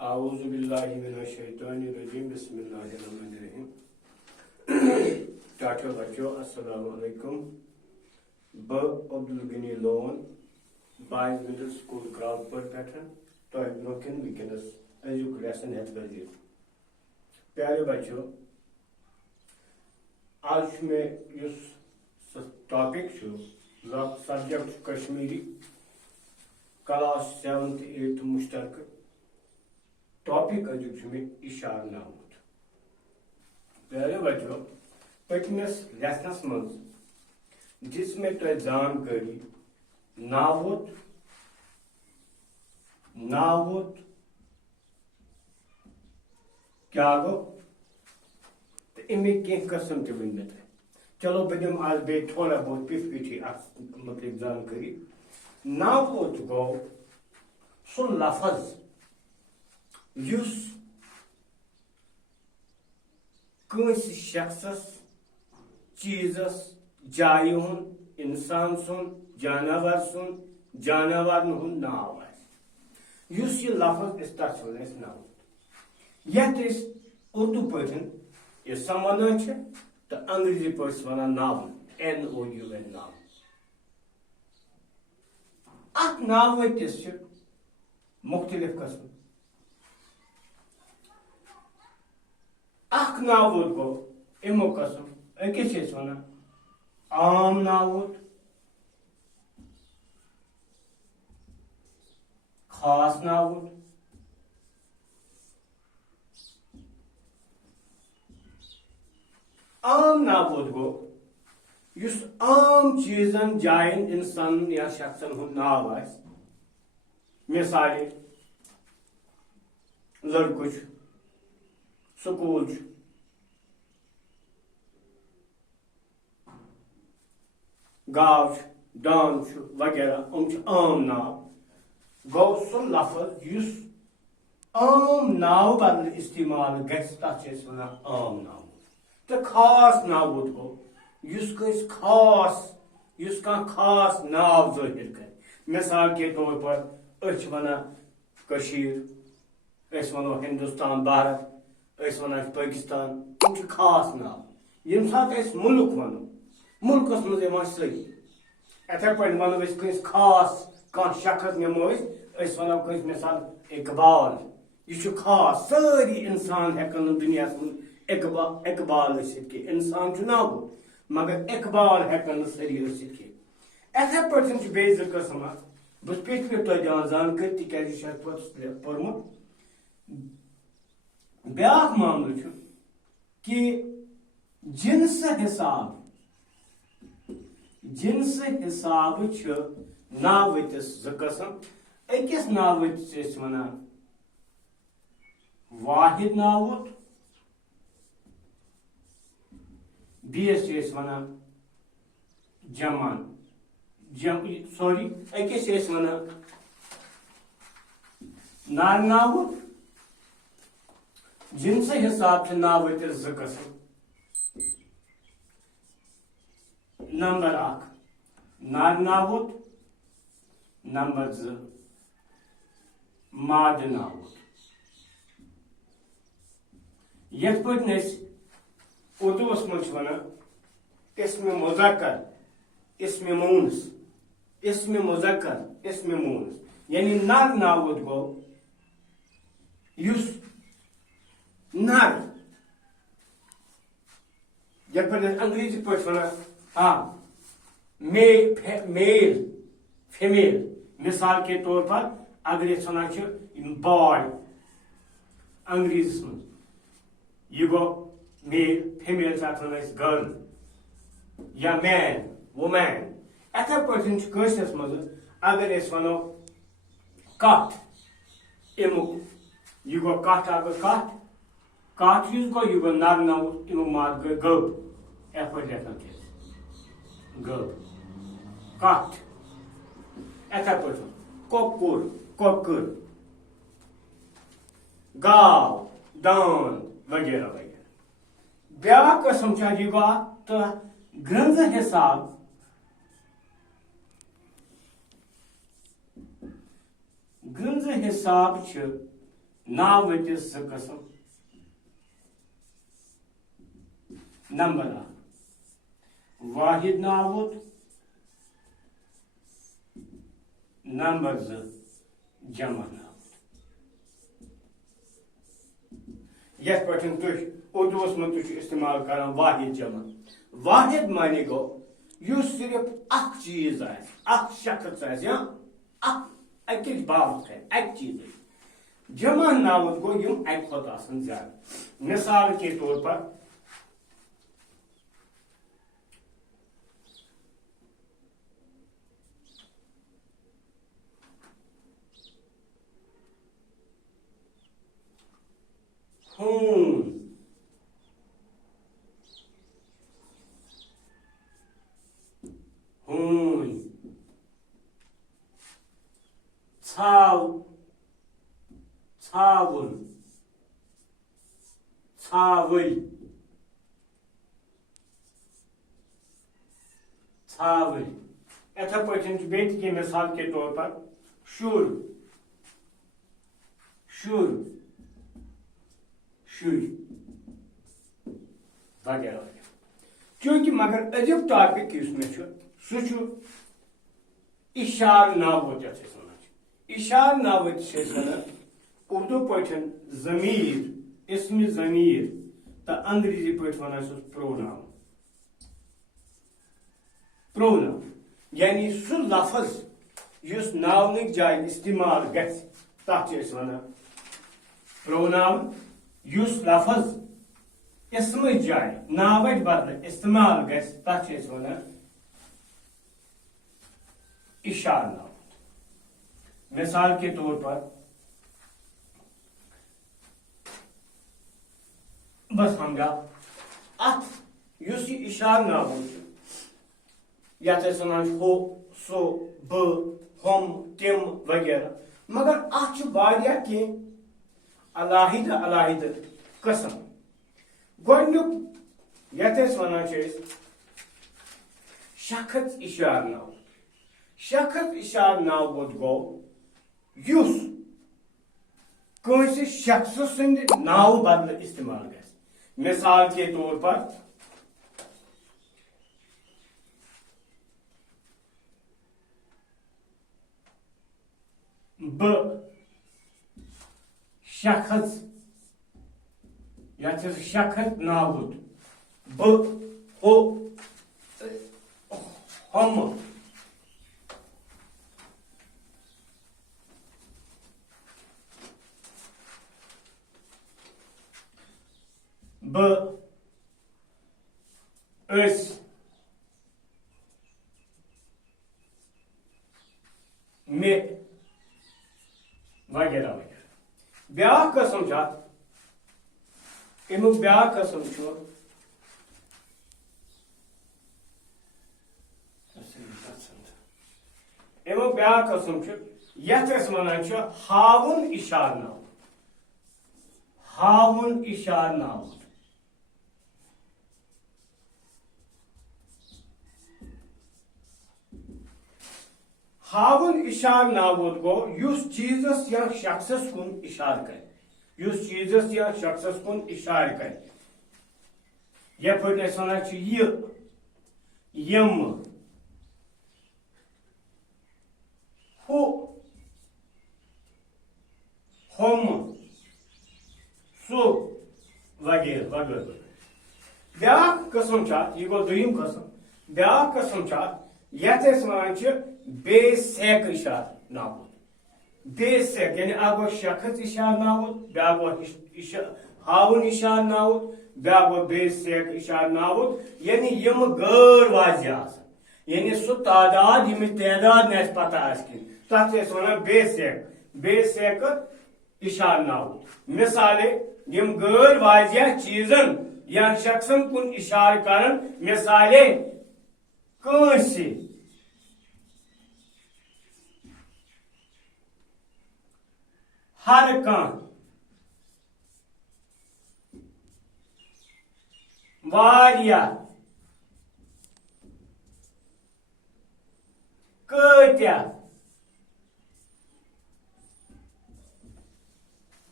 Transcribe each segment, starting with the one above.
आऊज़ु बिल्लाहि मिनश्शैतानिर्रजीम बिस्मिल्लाहिर्रहमानिर्रहीम। टाटो बच्चों अस्सलामु अलैकुम। ब Abdul Ghani Lone boys middle school क्राउडपुर पे तो ब्रोकन वनस अजुक लेसन हेत वजीर। प्यारे बच्चों, आज में topic subject Kashmiri class 7th 8th मुश्तरक टॉपिक अजुक में इशार नामुत। प्यारे बच्चों, पकमिस लेसनस मज जिसमें तो जानकारी नावुत नावुत क्या गो तो इमें कह कस्म ते वन। चलो बह दिम आज बे थोड़ा बहुत पिछ पिछी मतलब जानकारी। नावुत गो सो लफज युस कंस शख्सस चीजस जाय हुंद इंसान सुन जानवर हुंद नाव युस यह लफज इस तथ वन नाव यथ उर्दू पन यह वन तो अंग्रेजी पे वन नावन NOUN नाव। अत नावतिस मुख्तलिफ कस्म। अख नावुत गो इमो कस्म अकिस वन आम नावुत, खास नावुत, आम नावुत गो युस आम चीजन जायन इंसान या शख्सन हुंद नाव आस। मिसाल लड़को स्कूल गाव दान वगैरह आम नाव गो सो लफज युस आम नाव बदल इस्तेमाल वन आम नाव। तो खास नावुत गो युस खास नाव जाहिर कर। मिसाल के तौर पर वन कशीर वनो हिंदुस्तान भारत वन पाकिस्तान खास नाव। यम सात मुल्क वनो मुल्कस मज सही इथे पे वनो खास कह शख्स नमो वनो कस मिसाल इकबाल यह खास। सारी इंसान हेकन दुनिया इकबाल इंसान नाव मगर इकबाल हेकन सारी इथे पे बे जो कस्म बह पे तुम दिवान जानकारी तक पोर्मुत। ब्याक मामल कि जिन्स हिसाब नावतिस जो कस्म। अकिस नावतिस वन वाहिद नावुत, बीस वन जमान सॉरी अकिस वन नार नावुत। जिनस हिसाब नावतिस जो कस्म। नंबर 1 नार नावुत, नंबर 2 माद नावुत। यथ पे उर्दूस मज वन इस्म मुज़क्कर इस्म मूनस, इस्म मुज़क्कर इस्म मूनस। यानी नर नावुत गो युस नर जब अंग्रेजी पे वन हाँ मेल फीमेल। मिसाल के तौर पर अगर वन बॉय अंग्रेजी मज यह गो मेल फीमेल वन गर्ल या मैन वुमैन। इथे पे मज अगर वनो कथ अमुक यह गो कथ अगर कथ गो यह गो नर नाव अमुक माद गो गब यथ पे लेखन गब कथ। इथे पे कोकुर गाव दान वगैरह वगैरह। ब्या कस्म यह तो ग्रंज हिसाब ग्रंज हिसाब नावतिस ज कस्म नंबर 1 वाहिद नावुत नंबर 2 जमा नावुत यथ पे तुम उर्दूस में तुम इस्तेमाल कर वाहिद जमा वाहिद माने गो यु सिर्फ अख चीज अख शख्स या अकिस बाबत अक चीज जमा नावत गो यम अक खुद ज्यादा मिसाल के तौर पर खून खून छाव छावुल छावल छावल इथे पे की मिसाल के तौर पर शुर शुर शुर वगैरह वगैरह क्योंकि मगर अजीब टॉपिक इसमें सह इशार नावत इशार नावत उर्दू पे जमीर इसम जमीर तो अंग्रेजी पे वन प्रोनाउन प्रोनाउन यानी सह लफज युस नावनिक जाय इस्तेमाल गस तथ वन प्रोनाउन युस लफज इसम जाय नावत बदल इस्तेमाल गस तथ वन इशार नावत मिसाल के तौर पर बस हमला अथ युस इशार नावत यथ हो सो ब हम तिम वगैरह मगर अथ कह अलाहिद अलाहिद कसम गोनुक यथ वन शख्स इशार नाव शख्स इशार नावत गो युस कंस शख्स सुंद नाव बदल इस्तेमाल गस मिसाल के तौर पर ब शख्स यथ शख्स नावुत ब हो हम ब अस मे वगैरह वगैरह ब्या कसम अमुक ब्या कसम अमुक ब्या कसम यथ वन हावन इशार नाव हावन इशार नाव हावन इशार नावत गो युस चीजस या शख्सस कुन इशार कर युस चीजस या शख्सस कुन इशार कर यप वन यम हु हम सो वगैरह वगैरह ब्या कस्म यह गो दुयम कस्म ब्या कस्म यथ वन बेसेक इशार नावत बेसेक यानी गो शख्स इशार नावत ब्या गो हावन इशार नावत ब्या गो बेसेक इशार नावत यानी यम गैर वाजिह यानी सह तादाद यम तदाद न पता तथ वन बेसेक बेसेक इशार नावत मिसाले यम गैर वाजिह चीजन या शख्सन कुन इशार करन मिसाले कंसे हर कह वारिया कत्या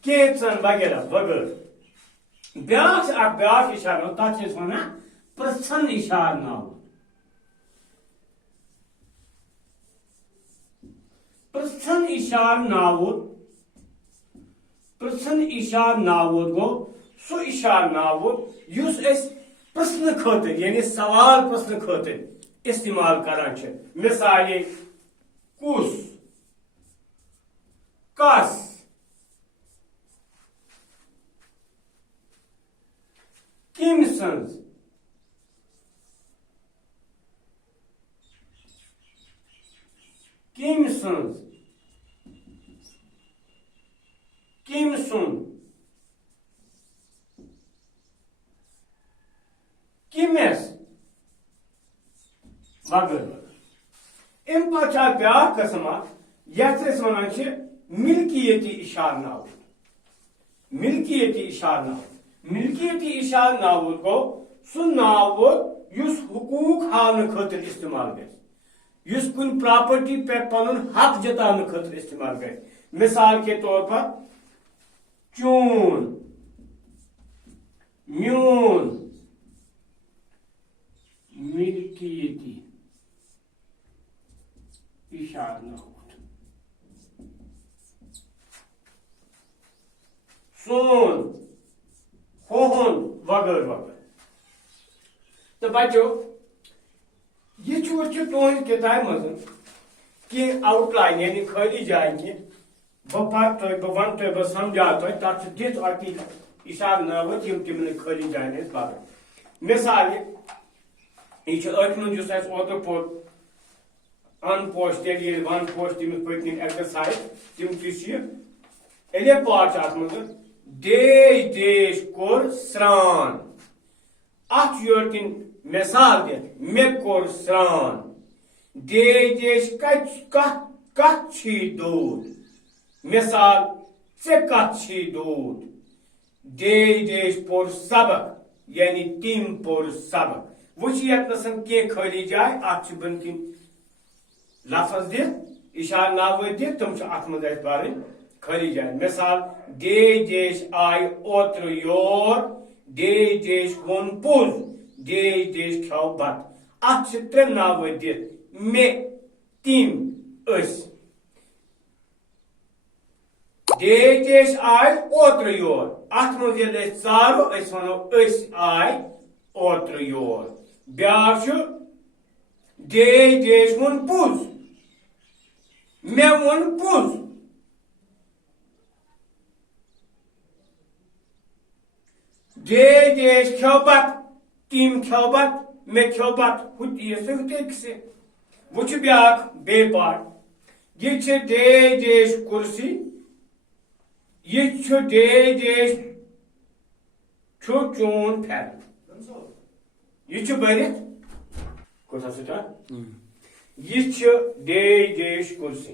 केचन वगैरह वगैरह ब्याख इशार तथ वन पृछन इशार नाव पृछन इशार नावुद गो सो इशार नावुद युस एस प्रश्न खातिर यानी सवाल प्रश्न खातिर इस्तेमाल करान छे मिसाल कुस कस किम सन्स किम सन्स किम सुन किमेस वगैरह अम पे ब्या कस्म यथ वन मिल्कियती इशार नाव मिल्कियती इशार नाव गो सह नाव युस हुकूक हावन खातिर इस्तेमाल गए युस कुन प्रॉपर्टी पे पनुन हक जताने खातिर इस्तेमाल गए मिसाल के तौर पर चून म्यून मिल्कियती इशार नाव सोन होहन वगैरह वगैरह तो बच्चों ये तुहद किताब मज कि आउटलाइन यानी खाली जाए कि बह वन तुम बह समझा तुम तथ दित अति इशार नाव तिम खाली जाए पगह मिसाल यह अथ मज ओतर पोर अनपोश तेल वन पोश तमिस पकन एक्सरसाइज तिम एले पार्ट अत मज देश देश कोर स्रान अथ योरकिन मिसाल दित मे कोर स्रान देश देश कत दूध मिसाल से कत दूध देश देश पोर सबक यानी तिम पोर सबक वुच यसन के खाली जाए अत बन किन लफज दित इशार नाव दित तुम अत मज पार खाली जाए मिसाल देश देश आय ओत्र योर देश देश वोन पुज देश देश खाओ बत अत त्रे नाव दित मे तिम अस देश देश आय ओत्र योर अत मज चारो अस वनो अस आय ओत्र योर ब्याह देश देश वोन पुज मे वोन पुज देश देश खेबत तिम खेबत मे खेबत हुसे वुच ब्याख बे पार्ट ये देश देश कुर्सी ये देश देश चून फैर ये भरित कोथा स्टार्ट ये देश देश कुर्सी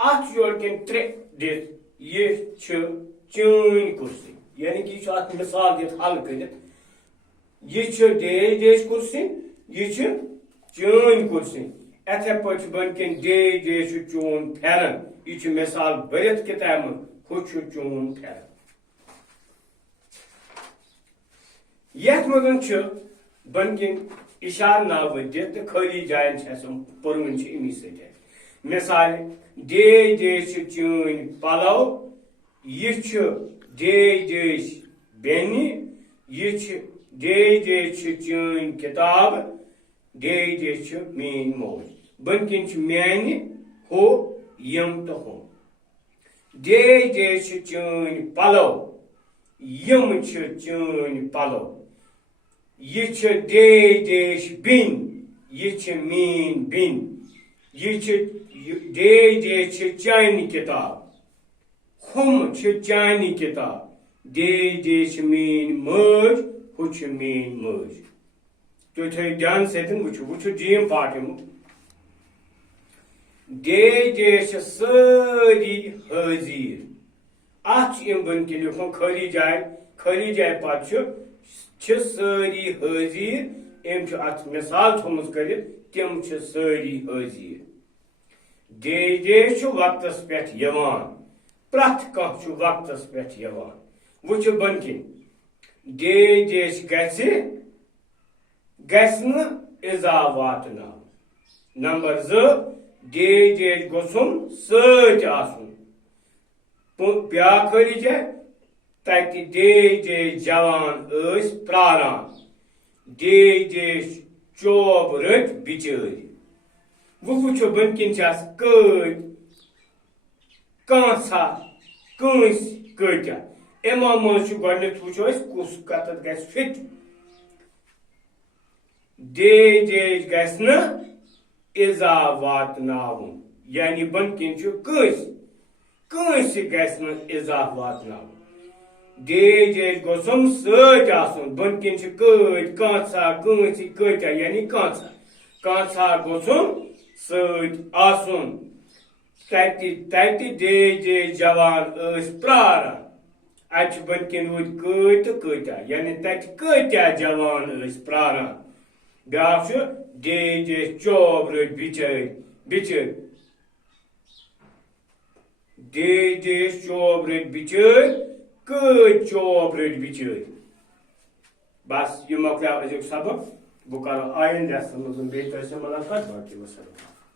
अत योरकिन त्रे दित ये चून कुर्सी यानी कि अत मिसाल दित हल कर ये देश देश कुर्सी ये चून कुर्सी अथे पे बन देश देश चून फेरन ये मिसाल भरित किताब हु चून फेरन यथ मज बन इशार नाव दित खाली जायन पुरवन अमी सत मिसाल देश देश चून पलव ये देश देश बेनी ये देश देश चून किताब देश देश मेन मौज बन मान हो यम तो हो देश देश चून पलव यम चून पलव ये देश देश बिन ये मीन बिन ये देश देश चाइन किताब हम चाइन किताब देश देश मीन मज हु मीन मज तुम थो ध्यान सत वो ड्रीम पार्ट देश देश सारी हाजिर अत बन लिखो खाली जाए पे सारी हाजिर अत मिसाल थोमुत कर तम सारी हाजिर देश देश वक्तस पे प्रथ कह वक्त पे वो बन किन डे जेश इजा वात नंबर 2 डे जेश गोसुन ब्या खरीज तत डे जेश जवान प्रारान डे जेश चोब रट बिचार वो बन किन कद कांसा कंस कत्या इमो मज वो कुस कत ग फिट डे जेज ग इजा वात यानी बन किन कंस इजा वात डे जेज गोसुम बन किन कद कांसा कंस कत्या यानी कांसा कांसा गोसुम सुन तत डे जे जवान प्रारान अच बन किन रूद कत कत्या यानी तत कत्या जवान प्रारान ब्या डे जे चोब रट बिचार डे जे चोब रट बिचार कत चोब रट बिचार बस यह मकल अजुक सबक बह करो आइंदा मुलाकात बाकी वसलम।